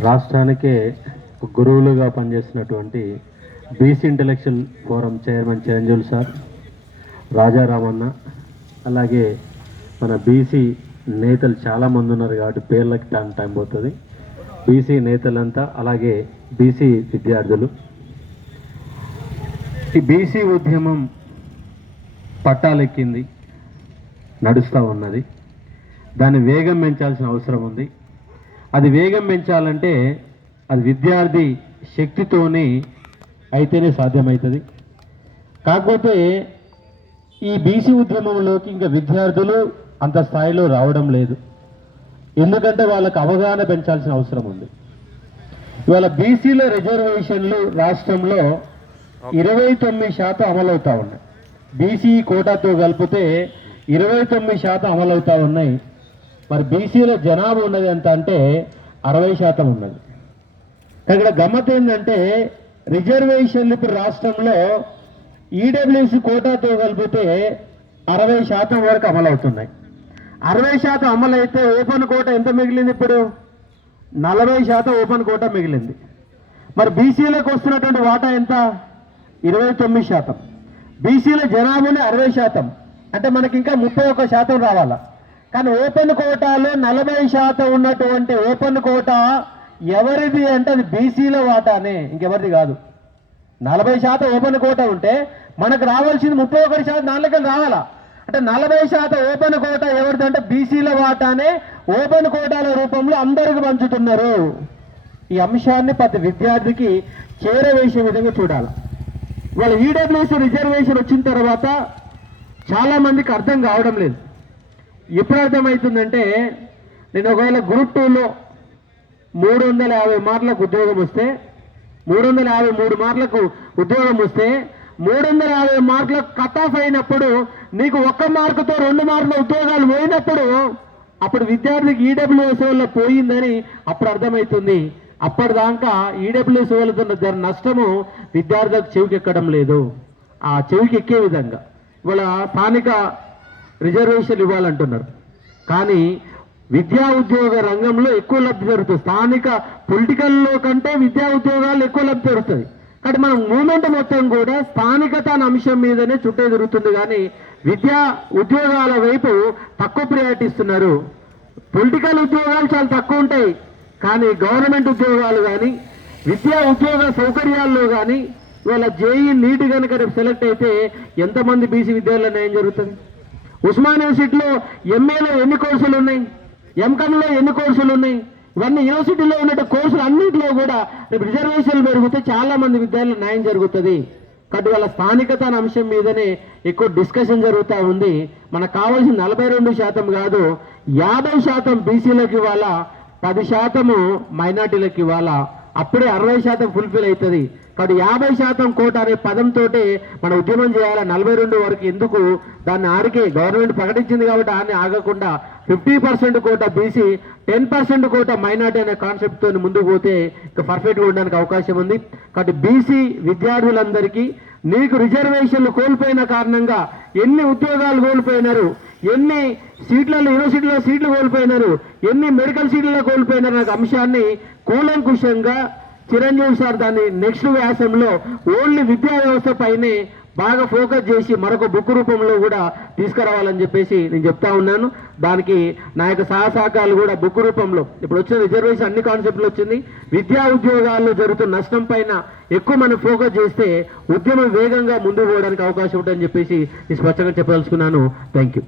రాష్ట్రానికే గురువులుగా పనిచేసినటువంటి BC intellectual forum chairman Chiranjeevulu sir Rajaramanna అలాగే మన బీసీ నేతలు చాలామంది ఉన్నారు కాబట్టి పేర్లకి టైం టైం పోతుంది. బీసీ నేతలంతా అలాగే బీసీ విద్యార్థులు. ఈ బీసీ ఉద్యమం పట్టాలెక్కింది నడుస్తూ ఉన్నది. దాన్ని వేగం పెంచాల్సిన అవసరం ఉంది. అది వేగం పెంచాలంటే అది విద్యార్థి శక్తితోని అయితేనే సాధ్యమవుతుంది కాకపోతే ఈ బీసీ ఉద్యమంలోకి ఇంకా విద్యార్థులు అంత స్థాయిలో రావడం లేదు. ఎందుకంటే వాళ్ళకి అవగాహన పెంచాల్సిన అవసరం ఉంది. ఇవాళ బీసీల రిజర్వేషన్లు రాష్ట్రంలో ఇరవై తొమ్మిది శాతం అమలవుతా ఉన్నాయి. బీసీ కోటాతో కలిపితే ఇరవై తొమ్మిది శాతం అమలవుతా ఉన్నాయి. మరి బీసీల జనాభా ఉన్నది ఎంత అంటే అరవై శాతం ఉన్నది. ఇక్కడ గమ్మత్ ఏంటంటే రిజర్వేషన్లు ఇప్పుడు రాష్ట్రంలో ఈడబ్ల్యూసి కోటాతో కలిపితే అరవై శాతం వరకు అమలవుతున్నాయి. అరవై శాతం అమలైతే ఓపెన్ కోట ఎంత మిగిలింది ఇప్పుడు? నలభై శాతం ఓపెన్ కోట మిగిలింది. మరి బీసీలకు వస్తున్నటువంటి వాటా ఎంత? ఇరవై తొమ్మిది శాతం. బీసీల జనాభానే అరవై శాతం. అంటే మనకి ఇంకా ముప్పై ఒక్క శాతం రావాలా? కానీ ఓపెన్ కోటాలో నలభై శాతం ఉన్నటువంటి ఓపెన్ కోట ఎవరిది అంటే అది బీసీల వాటానే ఇంకెవరిది కాదు. నలభై శాతం ఓపెన్ కోట ఉంటే మనకు రావాల్సింది ముప్పై ఒకటి శాతం నాలుగు రావాలా? అంటే నలభై శాతం ఓపెన్ కోట ఎవరిది అంటే బీసీల వాటానే ఓపెన్ కోటాల రూపంలో అందరికి పంచుతున్నారు. ఈ అంశాన్ని ప్రతి విద్యార్థికి చేరవేసే విధంగా చూడాలి. వాళ్ళ ఈడబ్ల్యూసీ రిజర్వేషన్ వచ్చిన తర్వాత చాలామందికి అర్థం కావడం లేదు. ఎప్పుడు అర్థమవుతుందంటే నేను ఒకవేళ గ్రూప్ టూలో మూడు వందల యాభై మార్కులకు ఉద్యోగం వస్తే మూడు వందల యాభై మూడు మార్కులకు ఉద్యోగం వస్తే మూడు వందల యాభై మార్కులకు కట్ ఆఫ్ అయినప్పుడు నీకు ఒక్క మార్కుతో రెండు మార్కుల ఉద్యోగాలు పోయినప్పుడు అప్పుడు విద్యార్థికి ఈడబ్ల్యూఎస్ వల్ల పోయిందని అప్పుడు అర్థమవుతుంది. అప్పటిదాకా ఈడబ్ల్యూఎస్ వల్ల జరిగిన నష్టము విద్యార్థులకు చెవికి ఎక్కడం లేదు. ఆ చెవికి ఎక్కే విధంగా. ఇవాళ స్థానిక రిజర్వేషన్ ఇవ్వాలంటున్నారు. కానీ విద్యా ఉద్యోగ రంగంలో ఎక్కువ లబ్ధి జరుగుతుంది స్థానిక పొలిటికల్లో కంటే విద్యా ఉద్యోగాలు ఎక్కువ లబ్ధి జరుగుతుంది కాబట్టి మనం మూమెంట్ మొత్తం కూడా స్థానికత అనే అంశం మీదనే చుట్టే జరుగుతుంది కానీ విద్యా ఉద్యోగాల వైపు తక్కువ ప్రయారిటీ ఇస్తున్నారు. పొలిటికల్ ఉద్యోగాలు చాలా తక్కువ ఉంటాయి. కానీ గవర్నమెంట్ ఉద్యోగాలు కానీ విద్యా ఉద్యోగ సౌకర్యాల్లో కానీ ఇవాళ జేఈ నీట్ కనుక రేపు సెలెక్ట్ అయితే ఎంతమంది బీసీ విద్యార్థులు ఏం జరుగుతుంది? ఉస్మానియా యూనివర్సిటీలో ఎంఏలో ఎన్ని కోర్సులు ఉన్నాయి? ఎంకామ్లో ఎన్ని కోర్సులు ఉన్నాయి? ఇవన్నీ యూనివర్సిటీలో ఉన్న కోర్సులు అన్నింటిలో కూడా రేపు రిజర్వేషన్లు పెరిగితే చాలా మంది విద్యార్థులు న్యాయం జరుగుతుంది. కాబట్టి వాళ్ళ స్థానికత అనే అంశం మీదనే ఎక్కువ డిస్కషన్ జరుగుతూ ఉంది. మనకు కావాల్సిన నలభై రెండు శాతం కాదు యాభై శాతం బీసీలకు ఇవ్వాలా? పది శాతము మైనార్టీలకు ఇవ్వాలా? అప్పుడే అరవై శాతం ఫుల్ఫిల్ అవుతుంది. కాబట్టి యాభై శాతం కోట అనే పదంతో మన ఉద్యమం చేయాలి. నలభై రెండు వరకు ఎందుకు? దాన్ని ఆడికే గవర్నమెంట్ ప్రకటించింది కాబట్టి ఆడిని ఆగకుండా fifty percent quota BC ten percent quota minority అనే కాన్సెప్ట్తో ముందుకు పోతే ఇక పర్ఫెక్ట్గా ఉండడానికి అవకాశం ఉంది. కాబట్టి బీసీ విద్యార్థులందరికీ నీకు రిజర్వేషన్లు కోల్పోయిన కారణంగా ఎన్ని ఉద్యోగాలు కోల్పోయినారు? ఎన్ని సీట్లలో యూనివర్సిటీలో సీట్లు కోల్పోయినారు ఎన్ని మెడికల్ సీట్లలో కోల్పోయినారు అనే అంశాన్ని కూలంకుషంగా చిరంజీవి సార్ దాన్ని నెక్స్ట్ వ్యాసంలో ఓన్లీ విద్యా వ్యవస్థ పైనే బాగా ఫోకస్ చేసి మరొక బుక్ రూపంలో కూడా తీసుకురావాలని చెప్పేసి నేను చెప్తా ఉన్నాను. దానికి నా యొక్క సహసహకారాలు కూడా బుక్ రూపంలో ఇప్పుడు వచ్చిన రిజర్వేషన్ అన్ని కాన్సెప్ట్లు వచ్చింది. విద్యా ఉద్యోగాల్లో జరుగుతున్న నష్టం పైన ఎక్కువ మనం ఫోకస్ చేస్తే ఉద్యమం వేగంగా ముందుకు పోవడానికి అవకాశం ఉంటుందని చెప్పేసి స్పష్టంగా చెప్పదలుచుకున్నాను. Thank you